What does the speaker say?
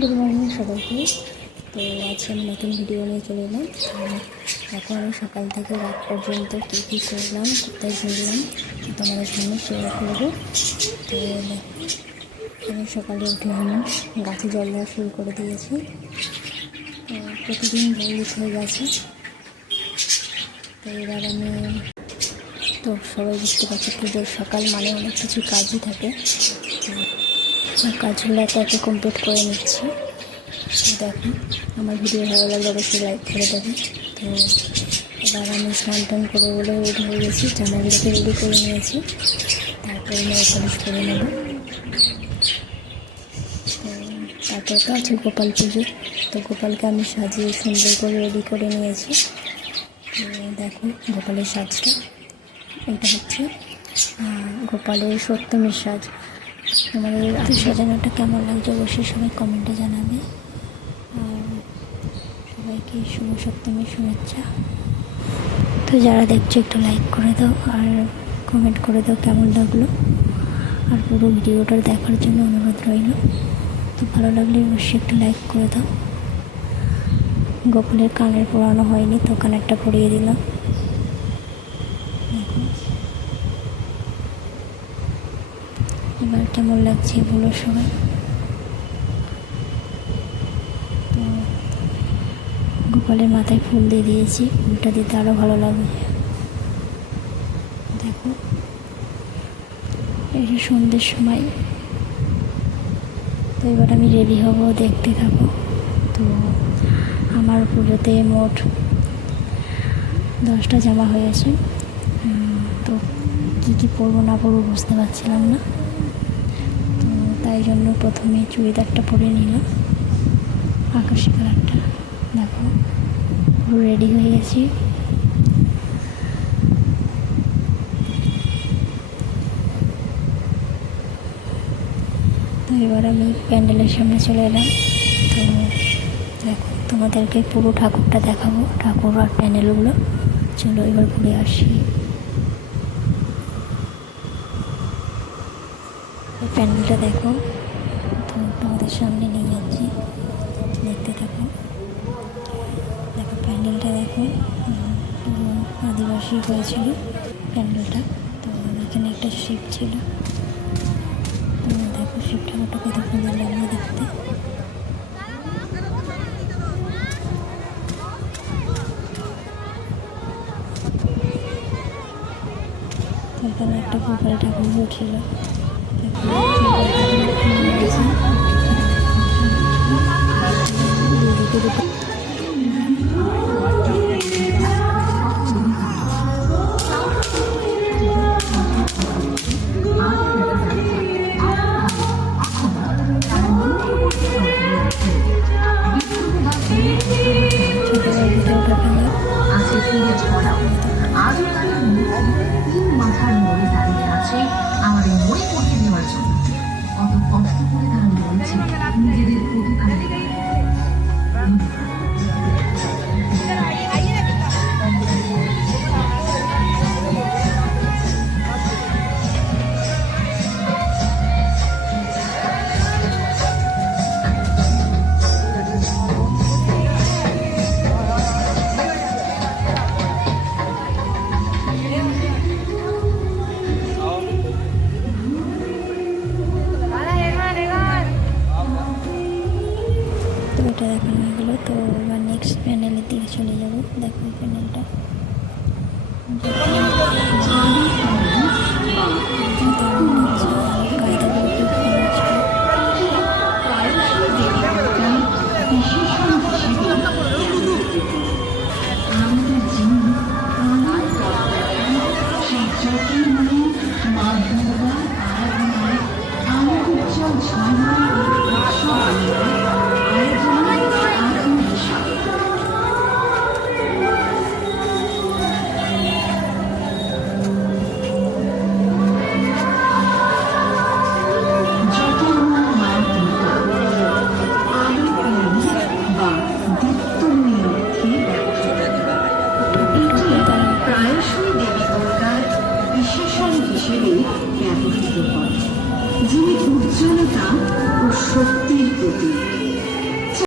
Good morning সবাইকে। তো আজকে আমি নতুন ভিডিও নিয়ে চলে এলাম। এখন আমি সকাল থেকে রাত পর্যন্ত কী কী করলাম, কোথায় ঘুরলাম তোমাদের সামনে শেয়ার করবো। তো আমি সকালে উঠে আমি গাছে জল দেওয়া শুরু করে দিয়েছি। তো প্রতিদিন জল দিতে হয়ে গেছে। তো এবার আমি সবাই বুঝতে পারছি পুজোর সকাল মানে অনেক কিছু কাজই থাকে। কাজগুলো একে একে কমপ্লিট করে নিচ্ছি। দেখো, আমার ভিডিও ভালো লাগলে অবশ্যই লাইক করে দেবে। তো এবার আমি স্নান টান করে বলে রেডি হয়ে গেছি, জামাগুলোকে রেডি করে নিয়েছি, তারপরে নেল পলিশ করে নেব। তারপর তো আছে গোপাল পুজো। তো গোপালকে আমি সাজিয়ে সুন্দর করে রেডি করে নিয়েছি। তো দেখো গোপালের সাজটা, এটা হচ্ছে গোপালের সপ্তমীর সাজ। আমাদের সাজানোটা কেমন লাগছে অবশ্যই সবাই কমেন্টে জানাবে। আর সবাইকে শুভ সপ্তমীর শুভেচ্ছা। তো যারা দেখছো একটু লাইক করে দাও আর কমেন্ট করে দাও কেমন লাগলো, আর পুরো ভিডিওটা দেখার জন্য অনুরোধ রইল। তো ভালো লাগলে অবশ্যই একটু লাইক করে দাও। গোপালের কানের পরানো হয়নি, তো কানেরটা পরিয়ে দিলাম। এবার কেমন লাগছে বলো সবাই। তো গোপালের মাথায় ফুল দিয়ে দিয়েছি, ফুলটা দিতে আরও ভালো লাগবে। দেখো এই যে সন্ধ্যের সময়। তো এবার আমি রেডি হব, দেখতে থাকো। তো আমার পুজোতে মোট 10টা জামা হয়েছে। তো কী কী পরবো না পরবো বুঝতে পারছিলাম না, তো তাই জন্য প্রথমে চুড়িদারটা পরে নিলাম, আকাশি কালারটা। দেখো পুরো রেডি হয়ে গেছি। তো এবার আমি প্যান্ডেলের সামনে চলে এলাম। তো দেখো তোমাদেরকে পুরো ঠাকুরটা দেখাবো, ঠাকুর আর প্যান্ডেলগুলো। চলো এবার ঘুরে আসি। প্যান্ডেলটা দেখো, তো তোমাদের সামনে নিয়ে যাচ্ছি, দেখতে থাকো। দেখো প্যান্ডেলটা দেখো, পুরো আদিবাসী হয়েছিল প্যান্ডেলটা। তো এখানে একটা শিব ছিল। তো দেখো শিব ঠাকুরটা কত সুন্দর লাগলো দেখতে। এখানে একটা গোপাল ঠাকুর ছিল। আমাদের মনে করতে দেওয়ার জন্য কত কষ্ট করে তারা বলছে নিজেদের অধিকার। এটা দেখানো হয়ে গেলো। তো এবার নেক্সট প্যানেলের দিকে চলে যাবো। দেখো এই প্যানেলটা দারুণ লাগছে।